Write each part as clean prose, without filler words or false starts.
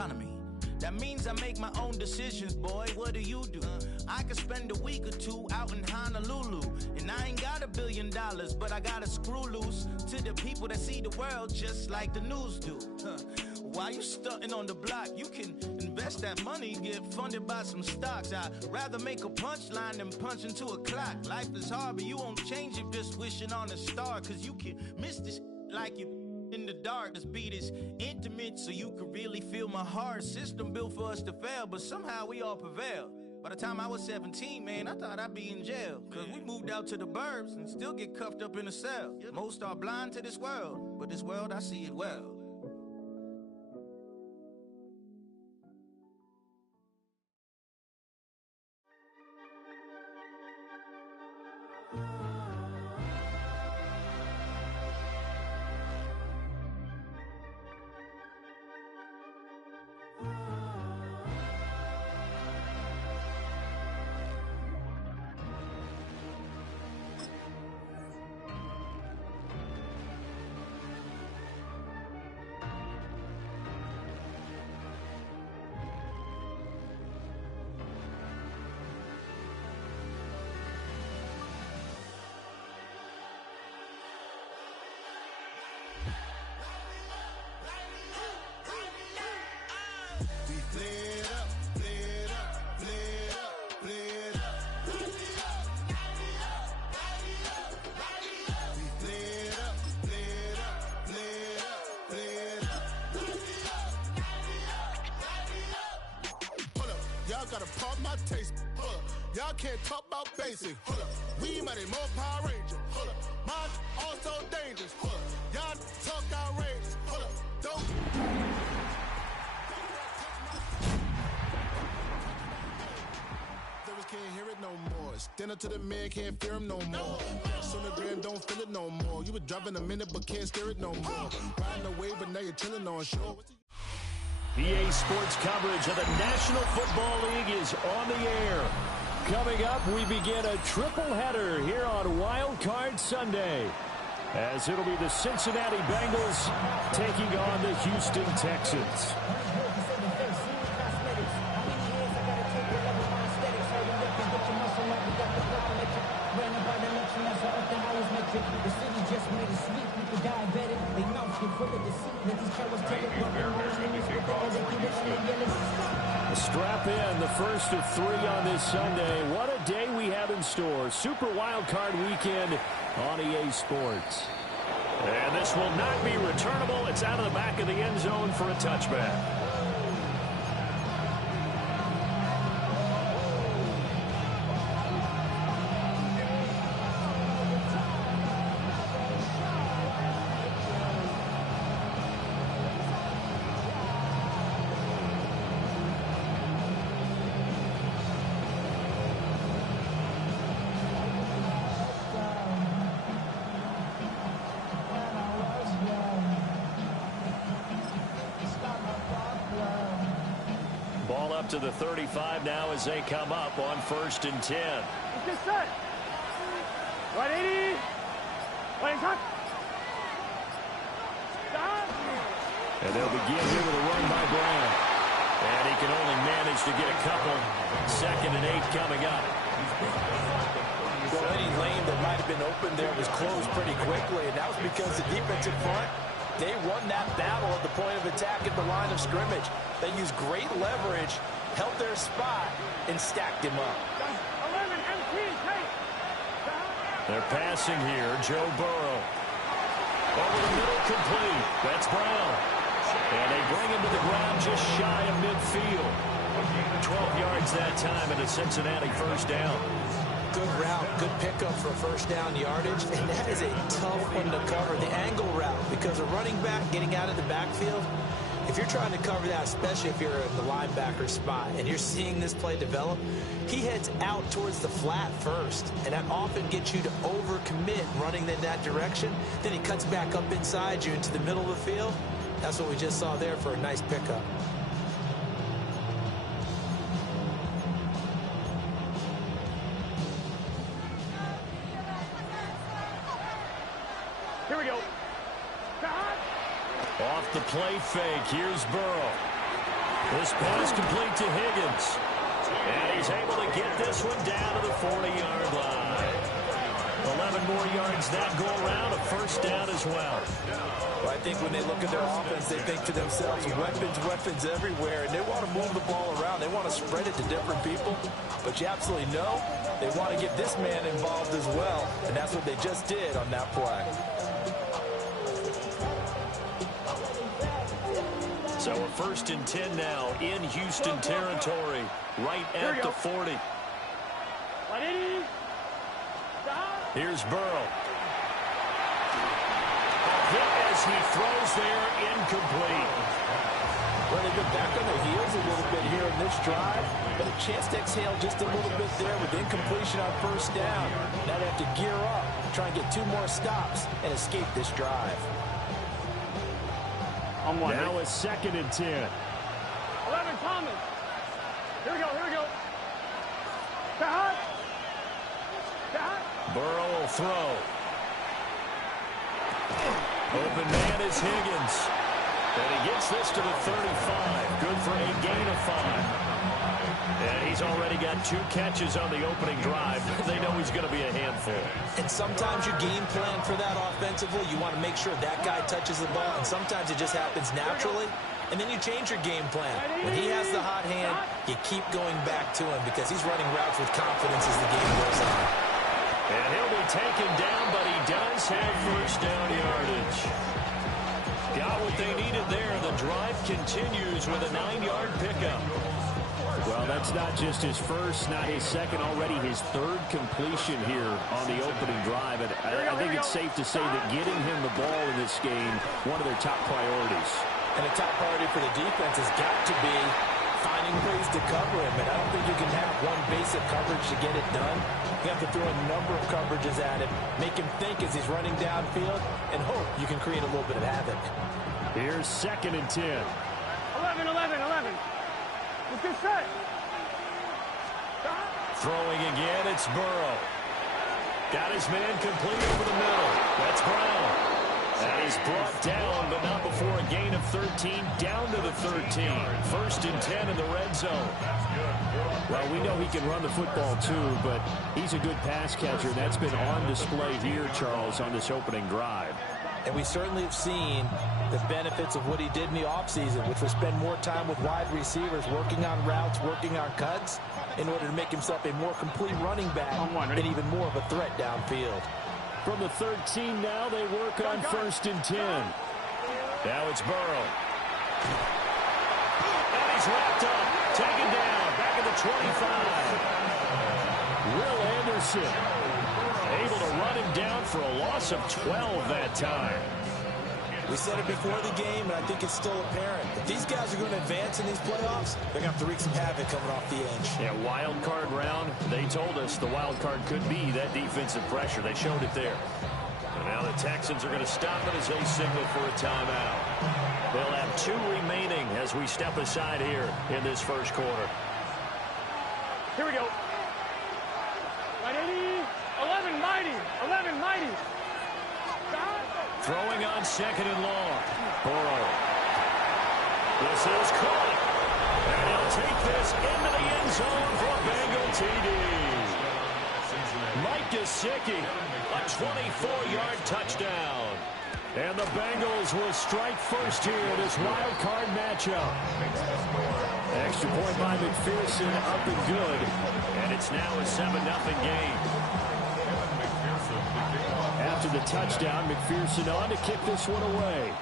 autonomy. That means I make my own decisions, boy. What do? I could spend a week or two out in Honolulu, and I ain't got $1 billion, but I got a screw loose to the people that see the world just like the news do. While you stunting on the block, you can invest that money, get funded by some stocks. I'd rather make a punchline than punch into a clock. Life is hard, but you won't change it just wishing on a star, cause you can miss this like you in the dark. This beat is intimate, so you can really feel my heart. System built for us to fail, but somehow we all prevail. By the time I was 17, man, I thought I'd be in jail, cause we moved out to the burbs and still get cuffed up in a cell. Most are blind to this world, but this world, I see it well. Y'all gotta pump my taste. Hold up. Y'all can't talk about basic. Hold up. We might more Power Ranger. Hold up. Mine also dangerous. Hold up. Y'all talk outrageous. Hold up. Don't. Can't hear it no more. Stand up to the man, can't fear him no more. Sonogram don't feel it no more. You were driving a minute but can't steer it no more. Riding away but now you're chilling on shore. EA Sports coverage of the National Football League is on the air. Coming up, we begin a triple header here on Wild Card Sunday, as it'll be the Cincinnati Bengals taking on the Houston Texans. Strap in, the first of 3 on this Sunday. What a day we have in store. Super Wild Card Weekend on EA Sports. And this will not be returnable. It's out of the back of the end zone for a touchback. To the 35 now as they come up on 1st and 10. It's set. 180. 180. And they'll begin here with a run by Brown. And he can only manage to get a couple. 2nd and 8 coming up. Well, any lane that might have been open there was closed pretty quickly, and that was because the defensive front, they won that battle at the point of attack at the line of scrimmage. They used great leverage, held their spot, and stacked him up. They're passing here. Joe Burrow. Over the middle, complete. That's Brown. And they bring him to the ground just shy of midfield. 12 yards that time and a Cincinnati first down. Good route, good pickup for first down yardage, and that is a tough one to cover, the angle route, because a running back getting out of the backfield, if you're trying to cover that, especially if you're in the linebacker spot, and you're seeing this play develop, he heads out towards the flat first, and that often gets you to overcommit running in that direction. Then he cuts back up inside you into the middle of the field. That's what we just saw there for a nice pickup. Here we go. Off the play fake. Here's Burrow. This pass complete to Higgins. And he's able to get this one down to the 40-yard line. 11 more yards that go around, a first down as well. Well, I think when they look at their offense, they think to themselves, weapons everywhere, and they want to move the ball around. They want to spread it to different people, but you absolutely know they want to get this man involved as well, and that's what they just did on that play. So a 1st and 10 now in Houston territory, right at the 40. Here's Burrow. A hit as he throws there, incomplete. Well, they've been back on their heels a little bit here in this drive, but a chance to exhale just a little bit there with incompletion on first down. Now they have to gear up, try and get 2 more stops, and escape this drive. Now a 2nd and 10. 11, Thomas. Here we go. Burrow will throw. Open man is Higgins. And he gets this to the 35. Good for a gain of 5. And he's already got 2 catches on the opening drive. They know he's going to be a handful. And sometimes you game plan for that offensively. You want to make sure that guy touches the ball, and sometimes it just happens naturally. And then you change your game plan. When he has the hot hand, you keep going back to him because he's running routes with confidence as the game goes on. And he'll be taken down, but he does have first down yardage. Got what they needed there. The drive continues with a 9-yard pickup. Well, that's not just his first, not his second, already his 3rd completion here on the opening drive. And I think it's safe to say that getting him the ball in this game, one of their top priorities. And a top priority for the defense has got to be finding ways to cover him. And I don't think you can have one basic coverage to get it done. You have to throw a number of coverages at him, make him think as he's running downfield, and hope you can create a little bit of havoc. Here's 2nd and 10. 11. What's this set? Throwing again, it's Burrow. Got his man complete over the middle. That's Brown. And he's brought down, but not before a gain of 13, down to the 13. 1st and 10 in the red zone. Well, we know he can run the football too, but he's a good pass catcher. And that's been on display here, Charles, on this opening drive. And we certainly have seen the benefits of what he did in the offseason, which was spend more time with wide receivers, working on routes, working on cuts, in order to make himself a more complete running back and even more of a threat downfield. From the 13 now, they work on 1st and 10. Now it's Burrow. And he's wrapped up, taken down, back at the 25. Will Anderson able to run him down for a loss of 12 that time. We said it before the game, and I think it's still apparent. If these guys are going to advance in these playoffs, they're going to have to wreak some havoc coming off the edge. Yeah, wild card round. They told us the wild card could be that defensive pressure. They showed it there. And now the Texans are going to stop it as they signal for a timeout. They'll have 2 remaining as we step aside here in this first quarter. Here we go. 11 mighty. Throwing on 2nd and long. Burrow. This is caught. And he'll take this into the end zone for a Bengal TD. Mike Gesicki, a 24-yard touchdown. And the Bengals will strike first here in this wild card matchup. Extra point by McPherson, up and good. And it's now a 7-0 game. After the touchdown, McPherson on to kick this one away.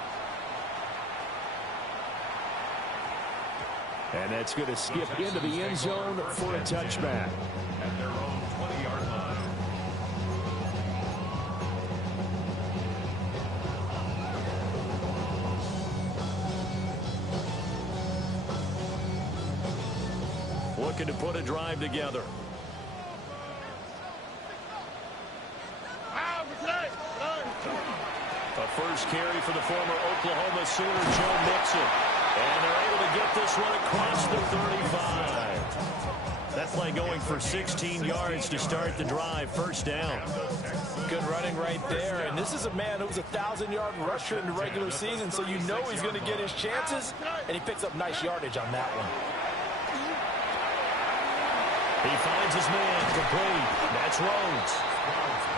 And that's going to skip into the end zone for a touchback. At their own 20-yard line. Looking to put a drive together. A first carry for the former Oklahoma Sooner, Joe Mixon. And they're able to get this one across the 35. That play going for 16 yards to start the drive. First down. Good running right there. And this is a man who was a 1,000-yard rusher in the regular season, so you know he's going to get his chances, and he picks up nice yardage on that one. He finds his man complete. That's Rhodes.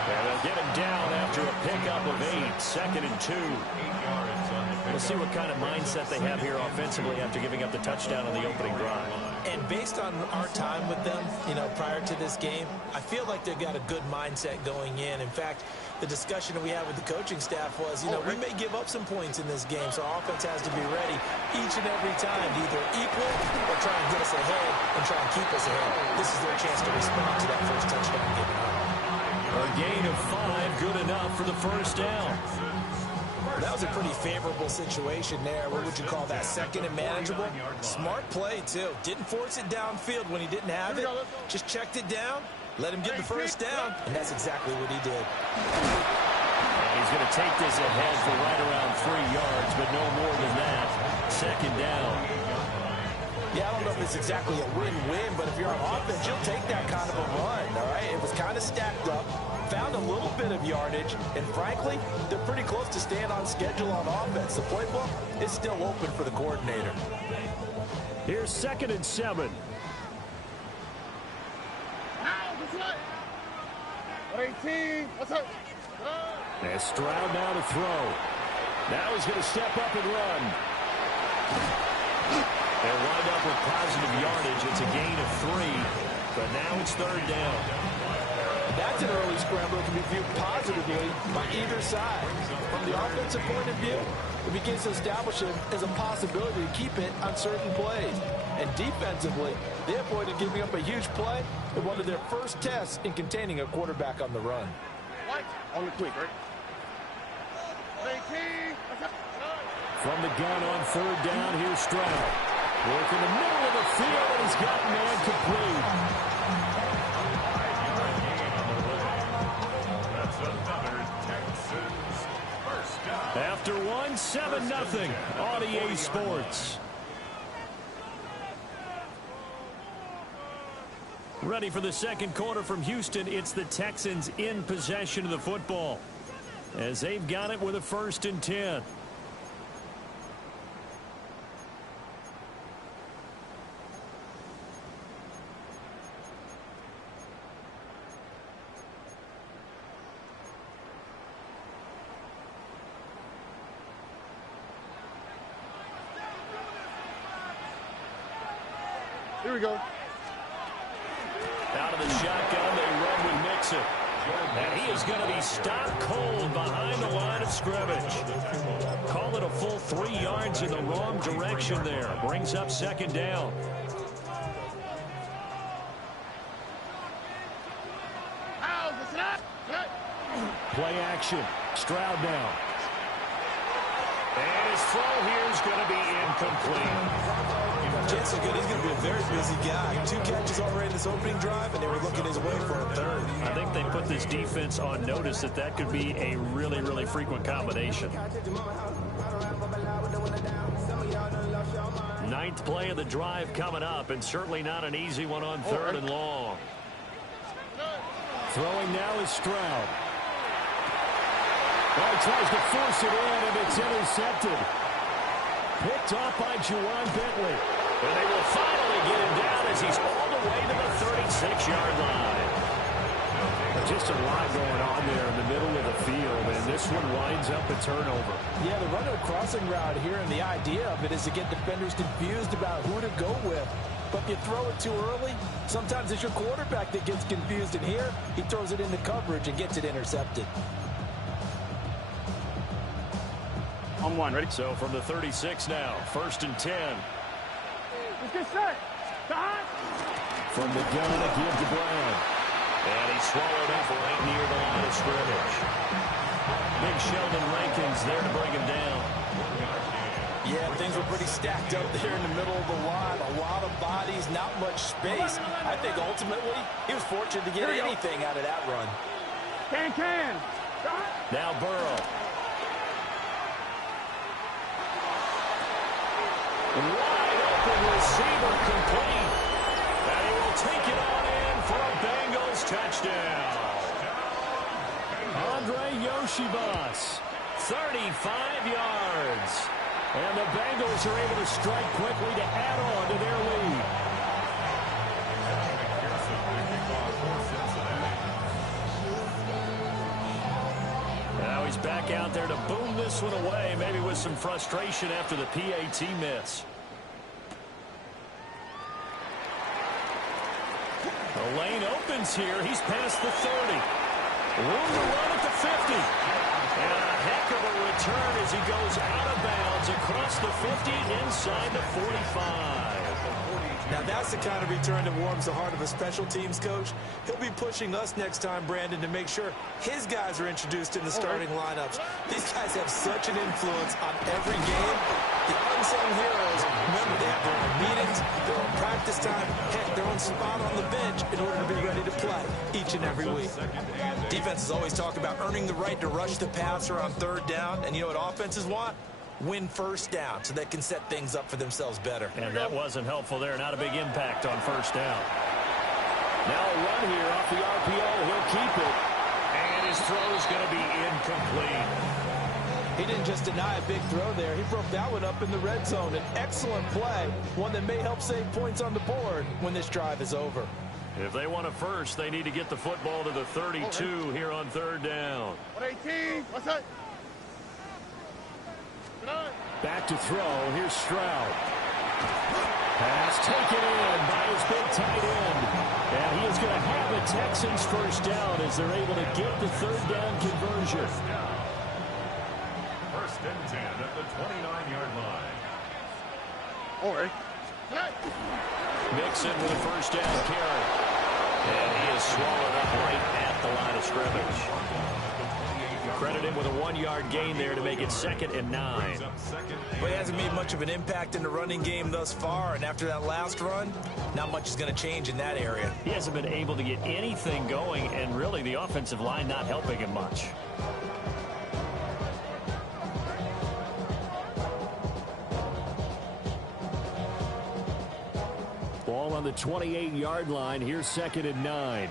And they'll get him down after a pickup of 8. 2nd and 2. We'll see what kind of mindset they have here offensively after giving up the touchdown on the opening drive. And based on our time with them, prior to this game, I feel like they've got a good mindset going in. In fact, the discussion that we had with the coaching staff was, we may give up some points in this game, so our offense has to be ready each and every time to either equal or try and get us ahead and try and keep us ahead. This is their chance to respond to that first touchdown given up. A gain of 5, good enough for the first down. That was a pretty favorable situation there. What would you call that? Second and manageable? Smart play, too. Didn't force it downfield when he didn't have it. Just checked it down, let him get the first down, and that's exactly what he did. And he's going to take this ahead for right around 3 yards, but no more than that. 2nd down. Yeah, I don't know if it's exactly a win-win, but if you're on offense, you'll take that kind of a run, all right? It was kind of stacked up, found a little bit of yardage, and frankly, they're pretty close to staying on schedule on offense. The playbook is still open for the coordinator. Here's 2nd and 7. And Stroud now to throw. Now he's going to step up and run. They'll wind up with positive yardage. It's a gain of 3, but now it's 3rd down. That's an early scramble that can be viewed positively by either side. From the offensive point of view, it begins to establish it as a possibility to keep it on certain plays. And defensively, they avoided giving up a huge play in one of their first tests in containing a quarterback on the run. On the quick, right? From the gun on 3rd down, here's Stroud. Work in the middle of the field, and he's got man complete. That's another Texans first down. After 1, 7-0 on EA Sports. Ready for the second quarter from Houston. It's the Texans in possession of the football, as they've got it with a 1st and 10. Here we go. Out of the shotgun, they run with Mixon. And he is going to be stopped cold behind the line of scrimmage. Call it a full 3 yards in the wrong direction there. Brings up 2nd down. Play action. Stroud down. And his throw here is going to be incomplete. Chances are good he's going to be a very busy guy. 2 catches already in this opening drive, and they were looking his way for a 3rd. I think they put this defense on notice that could be a really, really frequent combination. 9th play of the drive coming up, and certainly not an easy one on 3rd and long. Throwing now is Stroud. Well, he tries to force it in, and it's intercepted. Picked off by Juwan Bentley. And they will finally get him down as he's all the way to the 36-yard line. Just a lot going on there in the middle of the field, and this one winds up a turnover. Yeah, the run of a crossing route here, and the idea of it is to get defenders confused about who to go with. But if you throw it too early, sometimes it's your quarterback that gets confused, and here he throws it into coverage and gets it intercepted. On 1, ready? So from the 36 now, 1st and 10. Let's get set. Stop. From the gun, a give to Brown. And he's swallowed up right near the line of scrimmage. Big Sheldon Rankins there to bring him down. Yeah, things were pretty stacked up there in the middle of the line. A lot of bodies, not much space. I think ultimately he was fortunate to get anything out of that run. Can. Stop. Now Burrow. Wide open receiver complete. And he will take it touchdown. Andre Yoshibas, 35 yards. And the Bengals are able to strike quickly to add on to their lead. Now he's back out there to boom this one away, maybe with some frustration after the PAT miss. The lane opens here. He's past the 30. Room to run at the 50. And a heck of a return as he goes out of bounds across the 50 inside the 45. Now that's the kind of return that warms the heart of a special teams coach. He'll be pushing us next time, Brandon, to make sure his guys are introduced in the starting lineups. These guys have such an influence on every game. The unsung heroes, remember, they have their own meetings, their own practice time, heck, their own spot on the bench in order to be ready to play each and every week. Defenses always talk about earning the right to rush the passer on third down, and you know what offenses want? Win first down so they can set things up for themselves better. And that wasn't helpful there. Not a big impact on first down. Now a run here off the RPO. He'll keep it. And his throw is going to be incomplete. He didn't just deny a big throw there. He broke that one up in the red zone. An excellent play, one that may help save points on the board when this drive is over. If they want a first, they need to get the football to the 32 here on third down. 118. What's that? Back to throw. Here's Stroud. Pass taken in by his big tight end. And he is going to have the Texans first down as they're able to get the third down conversion. First and 10 at the 29-yard line. All right. Mixon with a first down carry. And he is swallowed up right at the line of scrimmage. Credit him with a 1-yard gain there to make it 2nd and 9. But he hasn't made much of an impact in the running game thus far, and after that last run, not much is going to change in that area. He hasn't been able to get anything going, and really the offensive line not helping him much. Ball on the 28-yard line. Here's 2nd and 9.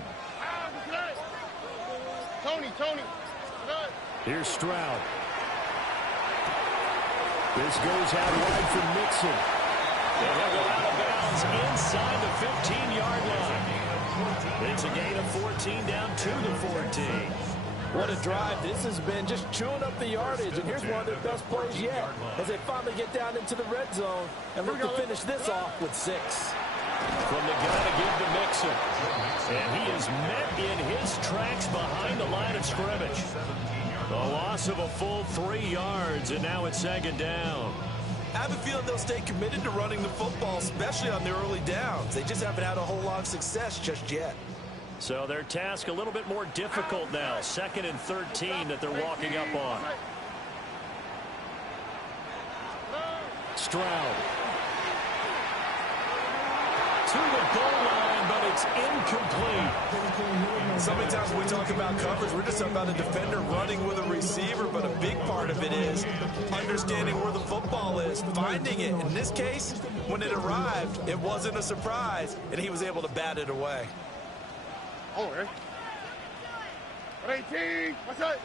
Tony. Here's Stroud. This goes out wide for Mixon. And he'll go out of bounds inside the 15-yard line. It's a gain of 14 down to the 14. What a drive this has been, just chewing up the yardage. And here's one of their best plays yet as they finally get down into the red zone and look to finish this off with 6. From the guy to give to Mixon. And he is met in his tracks behind the line of scrimmage. A loss of a full 3 yards, and now it's 2nd down. I have a feeling they'll stay committed to running the football, especially on their early downs. They just haven't had a whole lot of success just yet. So their task a little bit more difficult now. 2nd and 13 that they're walking up on. Stroud. To the goal line, but it's incomplete. So many times when we talk about coverage, we're just talking about a defender running with a receiver, but a big part of it is understanding where the football is, finding it. In this case, when it arrived, it wasn't a surprise, and he was able to bat it away. All right. 118. What's that?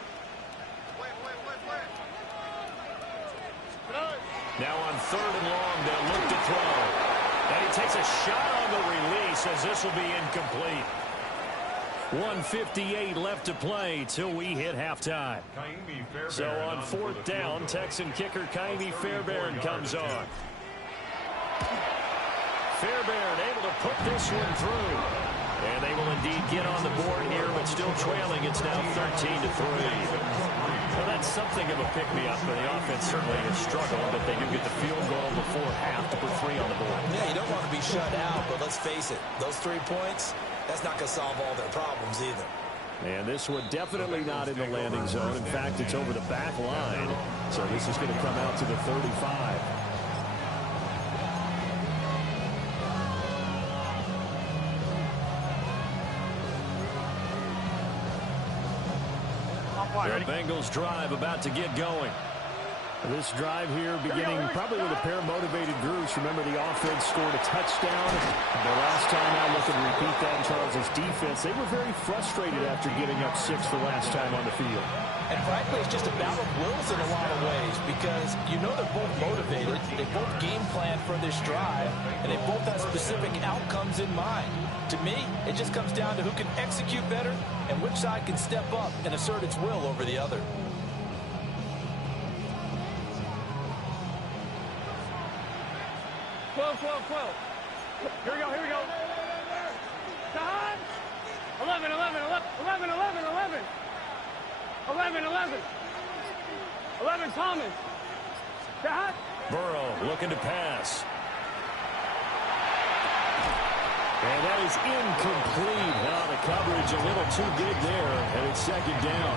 Now on 3rd and long, they'll look to throw. And he takes a shot on the release as this will be incomplete. 1:58 left to play till we hit halftime. So on 4th down, Texan kicker Kaimi Fairbairn comes on. Fairbairn able to put this one through. And they will indeed get on the board here, but still trailing. It's now 13-3. Well, that's something of a pick-me-up. The offense certainly has struggled, but they do get the field goal before half to put 3 on the board. Yeah, you don't want to be shut out, but let's face it, those 3 points, that's not going to solve all their problems either. And this one definitely not in the landing zone. In fact, it's over the back line. So this is going to come out to the 35. The Bengals drive about to get going. This drive here beginning probably with a pair of motivated groups. Remember, the offense scored a touchdown. The last time out, looking to repeat that in Charles' defense. They were very frustrated after giving up 6 the last time on the field. And frankly, it's just a battle of wills in a lot of ways because you know they're both motivated. They both game plan for this drive, and they both have specific outcomes in mind. To me, it just comes down to who can execute better and which side can step up and assert its will over the other. Well. Here we go. Time. 11. 11, Thomas. Shot. Burrow looking to pass. And that is incomplete. Now the coverage a little too big there, and it's second down.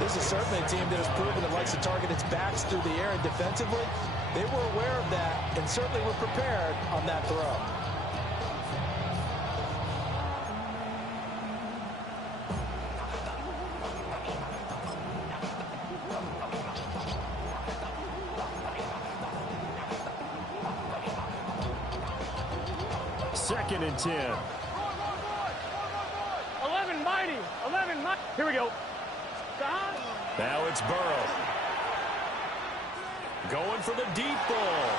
This is certainly a team that has proven it likes to target its backs through the air, and defensively, they were aware of that and certainly were prepared on that throw. Second and 10. 11 mighty. Here we go. Now it's Burrow. Going for the deep ball.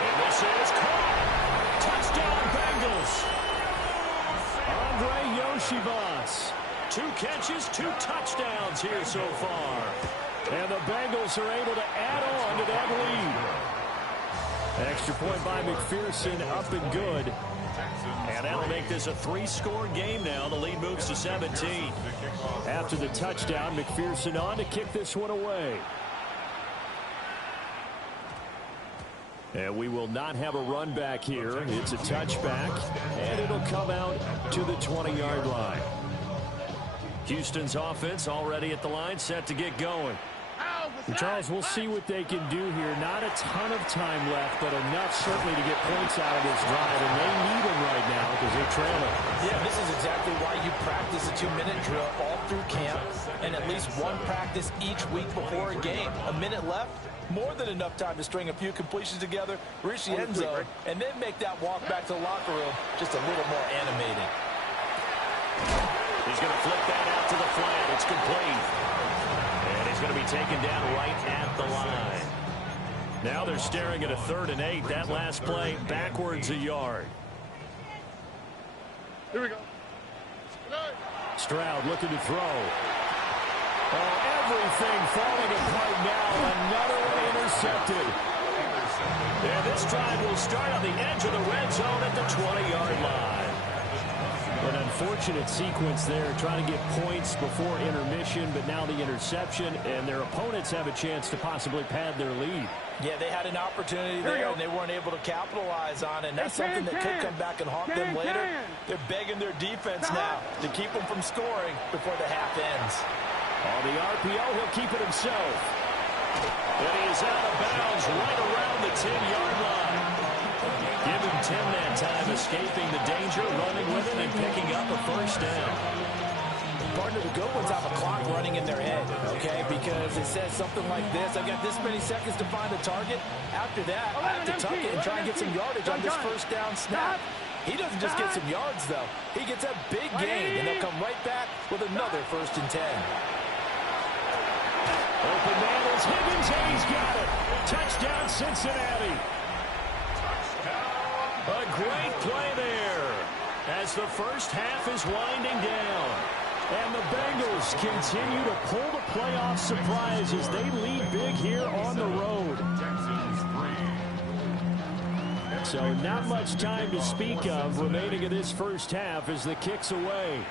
And this is caught. Touchdown, Bengals. Andre Yoshivas. 2 catches, 2 touchdowns here so far. And the Bengals are able to add on to that lead. Extra point by McPherson, up and good. And that'll make this a 3-score game now. The lead moves to 17. After the touchdown, McPherson on to kick this one away. And we will not have a run back here. It's a touchback, and it'll come out to the 20-yard line. Houston's offense already at the line, set to get going. Charles, we'll see what they can do here. Not a ton of time left, but enough certainly to get points out of this drive, and they need them right now because they're trailing. Yeah, this is exactly why you practice a 2-minute drill all through camp and at least one practice each week before a game. A minute left, more than enough time to string a few completions together, reach the end zone, and then make that walk back to the locker room just a little more animated. He's going to flip that out to the flat. It's complete. And he's going to be taken down right at the line. Now they're staring at a 3rd and 8. That last play backwards a yard. Here we go. Stroud looking to throw. Oh, everything falling apart now. Another one intercepted. And this drive will start on the edge of the red zone at the 20-yard line. An unfortunate sequence there, trying to get points before intermission, but now the interception, and their opponents have a chance to possibly pad their lead. Yeah, they had an opportunity there, and they weren't able to capitalize on it, and that's something that could come back and haunt them later. They're begging their defense now to keep them from scoring before the half ends. On the RPO, he'll keep it himself. And he is out of bounds right around the 10-yard line. Give him 10 that time, escaping the danger, running with it, and picking up a first down. Partner, the good ones have a clock running in their head, okay? Because it says something like this. I got this many seconds to find the target. After that, I have to tuck it and try and get some yardage on this first down snap. He doesn't just get some yards, though. He gets a big gain, and they'll come right back with another 1st and 10. Open man is Higgins, and he's got it. Touchdown, Cincinnati. A great play there as the first half is winding down. And the Bengals continue to pull the playoff surprise as they lead big here on the road. So not much time to speak of remaining in this first half as the kick's away.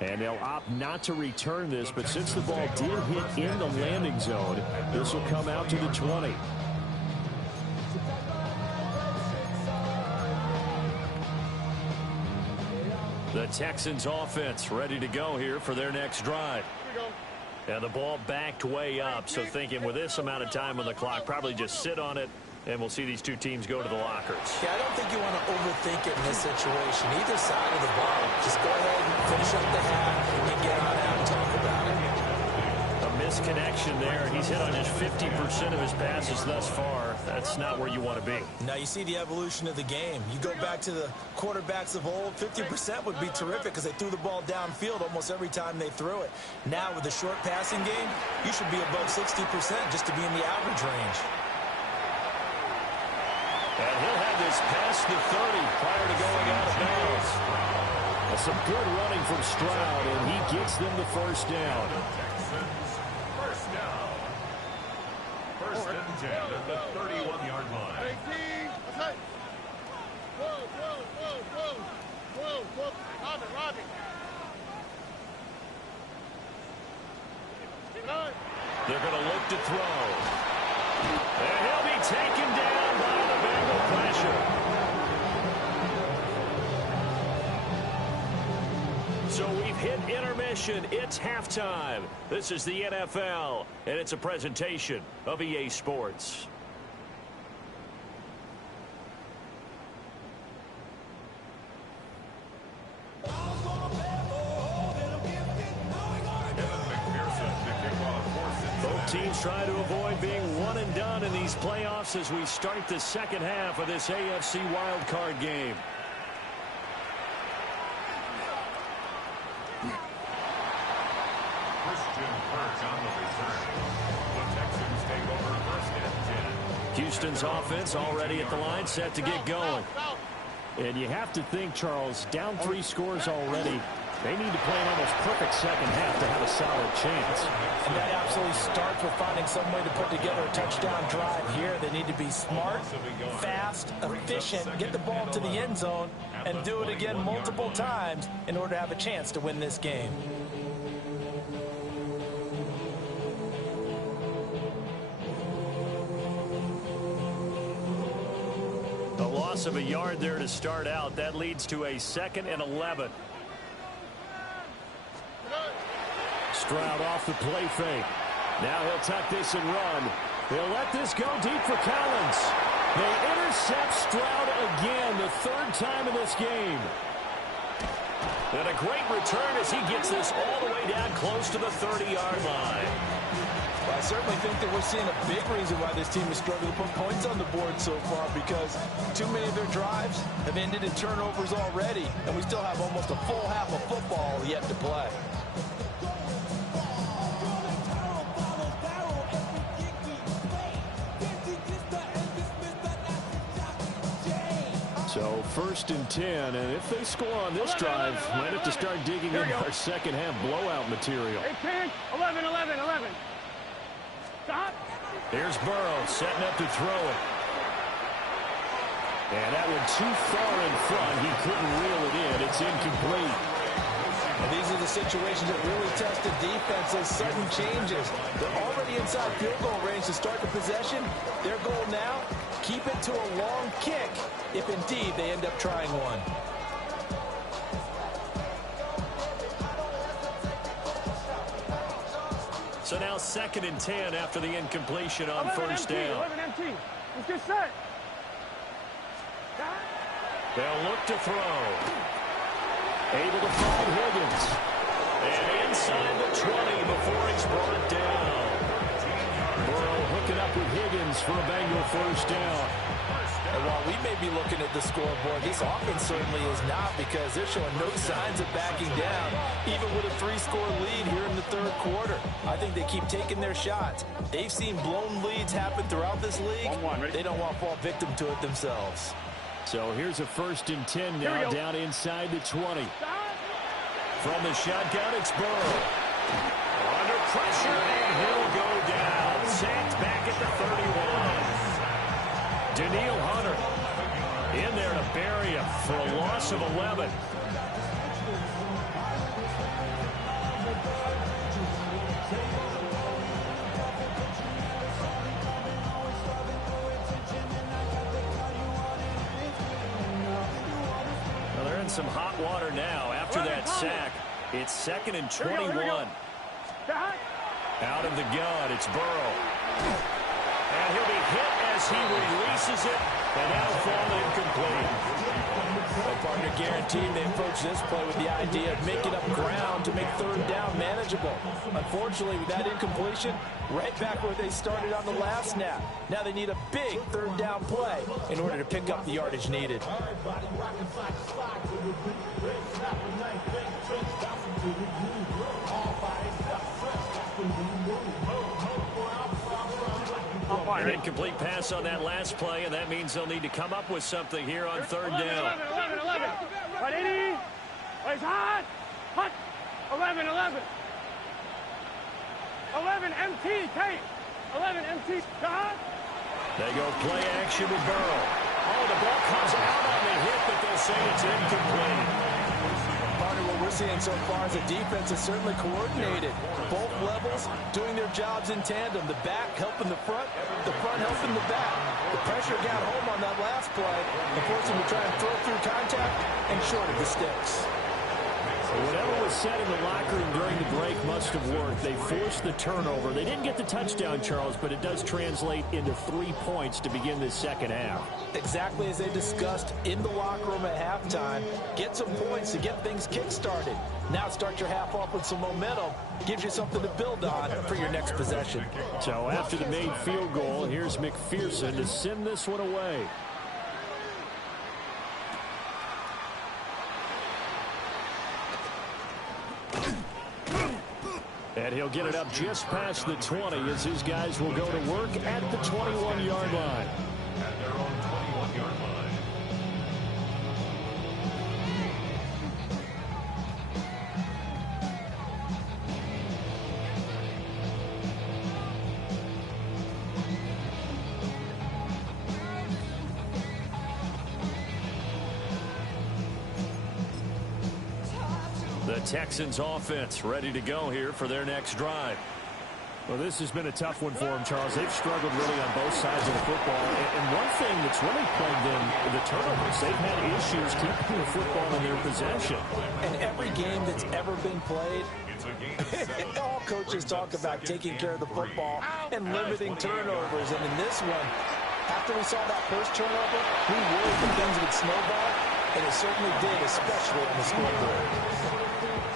And they'll opt not to return this, but since the ball did hit in the landing zone, this will come out to the 20. The Texans offense ready to go here for their next drive. And the ball backed way up, so thinking with this amount of time on the clock, probably just sit on it, and we'll see these two teams go to the lockers. Yeah, I don't think you want to overthink it in this situation. Either side of the ball, just go ahead and finish up the half and get on out and talk about it. Nice connection there. He's hit on just 50% of his passes thus far. That's not where you want to be. Now you see the evolution of the game. You go back to the quarterbacks of old, 50% would be terrific because they threw the ball downfield almost every time they threw it. Now with the short passing game, you should be above 60% just to be in the average range. And he'll have this past the 30 prior to going out of bounds. That's some good running from Stroud, and he gets them the first down. Texans, first down. First and 10 at the 31-yard line. Whoa. Robin. They're going to look to throw. And he'll be taken down by the Bengal pressure. So we've hit intermission. It's halftime. This is the NFL, and it's a presentation of EA Sports. Both teams try to avoid being one and done in these playoffs as we start the second half of this AFC wildcard game. On the return. The Texans take over first and 10. Houston's offense already at the line, set to get going. And you have to think, Charles, down 3 scores already. They need to play an almost perfect second half to have a solid chance. And that absolutely starts with finding some way to put together a touchdown drive here. They need to be smart, fast, efficient, get the ball to the end zone, and do it again multiple times in order to have a chance to win this game. The loss of a yard there to start out. That leads to a 2nd and 11. Stroud off the play fake. Now he'll tuck this and run. He'll let this go deep for Collins. They intercept Stroud again, the 3rd time in this game. And a great return as he gets this all the way down close to the 30-yard line. Well, I certainly think that we're seeing a big reason why this team is struggling to put points on the board so far, because too many of their drives have ended in turnovers already, and we still have almost a full half of football yet to play. So 1st and 10, and if they score on this drive, might have to start digging into our second half blowout material. 18, 11. Stop. Here's Burrow setting up to throw it. And that one too far in front. He couldn't reel it in. It's incomplete. And these are the situations that really test the defense, those sudden changes. They're already inside field goal range to start the possession. Their goal now, keep it to a long kick if indeed they end up trying one. So now 2nd and 10 after the incompletion on 1st down. 11 empty. Let's get set. They'll look to throw. Able to find Higgins. And inside the 20 before he's brought down. Burrow hooking up with Higgins for a Bengal 1st down. And while we may be looking at the scoreboard, this offense certainly is not, because they're showing no signs of backing down, even with a 3-score lead here in the 3rd quarter. I think they keep taking their shots. They've seen blown leads happen throughout this league. They don't want to fall victim to it themselves. So here's a 1st and 10 now down inside the 20. From the shotgun, it's Burrow. Under pressure, and he'll go down. Sacked back at the 31. Daniil Hunter in there to bury him for a loss of 11. Well, they're in some hot water now after that sack. It's 2nd and 21. Out of the gun, it's Burrow. And he'll be hit as he releases it, and now falling incomplete. My partner guaranteed they approach this play with the idea of making up ground to make third down manageable. Unfortunately, with that incompletion, right back where they started on the last snap. Now they need a big third down play in order to pick up the yardage needed. An incomplete pass on that last play, and that means they'll need to come up with something here on third down. 11. Right, 80. Right, hot. 11. 11 MT, Tate. 11 MT, hot. They go play action with Burrow. Oh, the ball comes out on the hit, but they'll say it's incomplete. Partner, what we're seeing so far is the defense is certainly coordinated. Both levels doing their jobs in tandem. The back helping the front helping the back. The pressure got home on that last play. The forcing to try and throw through contact and short of the sticks. Whatever was said in the locker room during the break must have worked. They forced the turnover. They didn't get the touchdown, Charles, but it does translate into 3 points to begin this second half. Exactly as they discussed in the locker room at halftime. Get some points to get things kick-started. Now start your half off with some momentum. Gives you something to build on for your next possession. So after the made field goal, here's McPherson to send this one away. And he'll get it up just past the 20 as his guys will go to work at the 21-yard line. At their own 21-yard line. The Texans offense ready to go here for their next drive. Well, this has been a tough one for them, Charles. They've struggled really on both sides of the football. And one thing that's really plagued them, the turnovers. They've had issues keeping the football in their possession. And every game that's ever been played, all coaches talk about taking care of the football and limiting turnovers. And in this one, after we saw that first turnover, we worried that things would snowball. And it certainly did, especially on the scoreboard.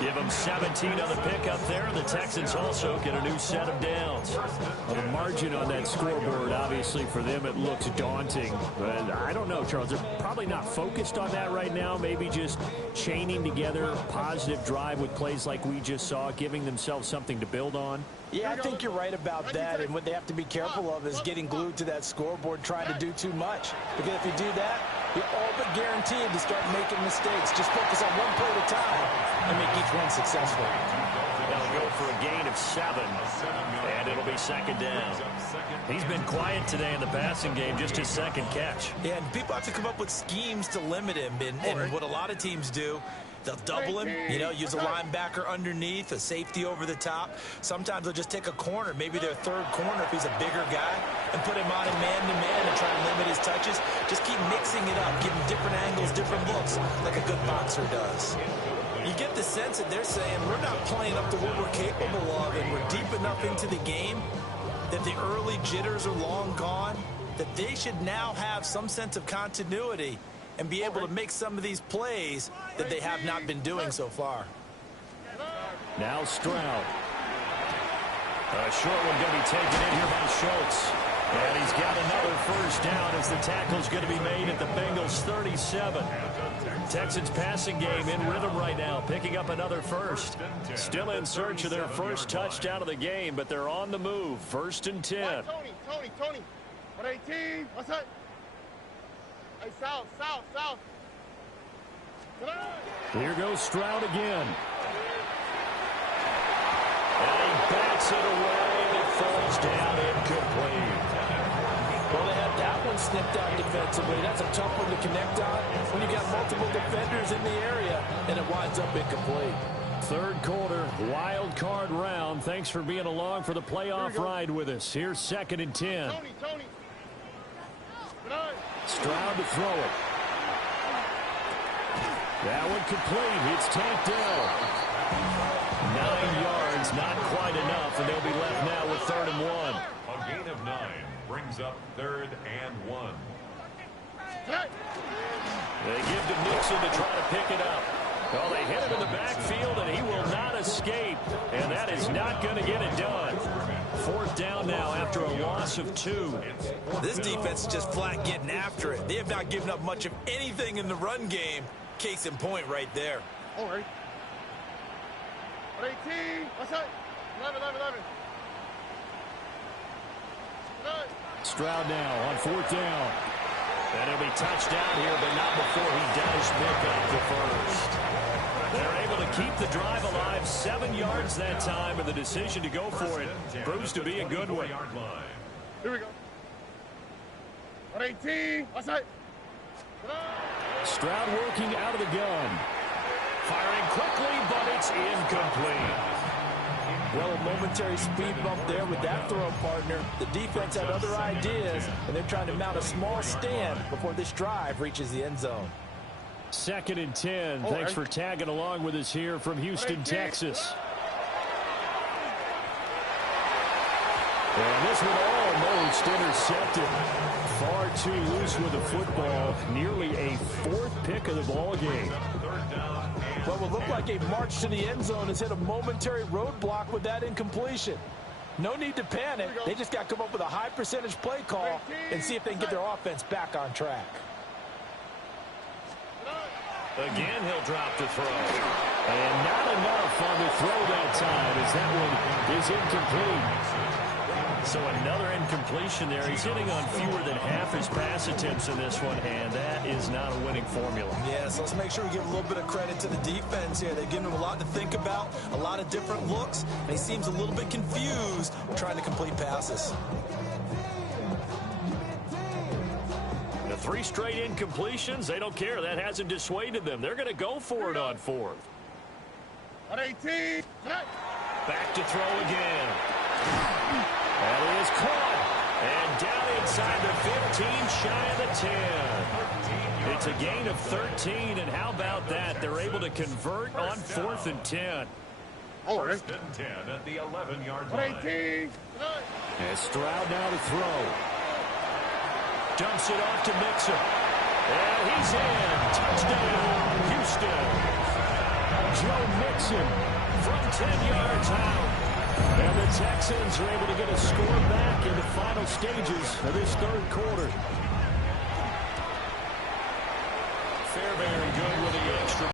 Give them 17 on the pickup there. The Texans also get a new set of downs. Well, the margin on that scoreboard, obviously, for them, it looks daunting. But I don't know, Charles. They're probably not focused on that right now. Maybe just chaining together a positive drive with plays like we just saw, giving themselves something to build on. Yeah, I think you're right about that. And what they have to be careful of is getting glued to that scoreboard, trying to do too much. Because if you do that, you're all but guaranteed to start making mistakes. Just focus on one play at a time and make each one successful. They'll go for a gain of 7, and it'll be second down. He's been quiet today in the passing game, just his second catch. Yeah, and people have to come up with schemes to limit him. And what a lot of teams do, they'll double him, use a linebacker underneath, a safety over the top. Sometimes they'll just take a corner, maybe their third corner if he's a bigger guy, and put him on him man-to-man and try and limit his touches. Just keep mixing it up, giving different angles, different looks, like a good boxer does. You get the sense that they're saying we're not playing up to what we're capable of, and we're deep enough into the game that the early jitters are long gone, that they should now have some sense of continuity and be able to make some of these plays that they have not been doing so far. Now Stroud. A short one going to be taken in here by Schultz. And he's got another first down as the tackle's going to be made at the Bengals 37. Texans passing game in rhythm right now, picking up another first. Still in search of their first touchdown of the game, but they're on the move. 1st and 10. Tony. 118. What's that? Hey, south. Here goes Stroud again. And he bats it away, and it falls down incomplete. Well, they had that one snipped out defensively. That's a tough one to connect on when you got multiple defenders in the area, and it winds up incomplete. Third quarter, wild card round. Thanks for being along for the playoff ride with us. Here's 2nd and 10. Tony. Stroud to throw it. That one complete. It's tanked down. 9 yards, not quite enough, and they'll be left now with 3rd and 1. A gain of 9 brings brings up 3rd and 1. They give to Mixon to try to pick it up. Well, they hit him in the backfield, and he will not escape. And that is not going to get it done. 4th down now after a loss of 2. This defense is just flat getting after it. They have not given up much of anything in the run game. Case in point right there. All right. 18. What's that? 11. Stroud now on 4th down. And he'll be touched down here, but not before he does pick up the first. They're able to keep the drive alive. 7 yards that time, and the decision to go for it proves to be a good one. Here we go. 18. What's that? Stroud working out of the gun. Firing quickly, but it's incomplete. Well, a momentary speed bump there with that throw, partner. The defense had other ideas, and they're trying to mount a small stand before this drive reaches the end zone. 2nd and 10. Thanks for tagging along with us here from Houston, Texas. And this one almost intercepted. Far too loose with the football. Nearly a 4th pick of the ball game. What will look like a march to the end zone has hit a momentary roadblock with that incompletion. No need to panic. They just got to come up with a high percentage play call and see if they can get their offense back on track. Again, he'll drop the throw. And not enough on the throw that time, as that one is incomplete. So another incompletion there. He's hitting on fewer than half his pass attempts in this one, and that is not a winning formula. Yes, let's make sure we give a little bit of credit to the defense here. They've given him a lot to think about, a lot of different looks, and he seems a little bit confused trying to complete passes. The 3 straight incompletions, they don't care. That hasn't dissuaded them. They're going to go for it on 4th. 18. Back to throw again. That is caught. And down inside the 15, shy of the 10. It's a gain of 13, and how about that? They're able to convert on 4th and 10. 1st and 10 at the 11-yard line. 18. And Stroud now to throw. Dumps it off to Mixon. And he's in. Touchdown, Houston. Joe Mixon from 10 yards out. And the Texans are able to get a score back in the final stages of this 3rd quarter. Fairbairn good with the extra.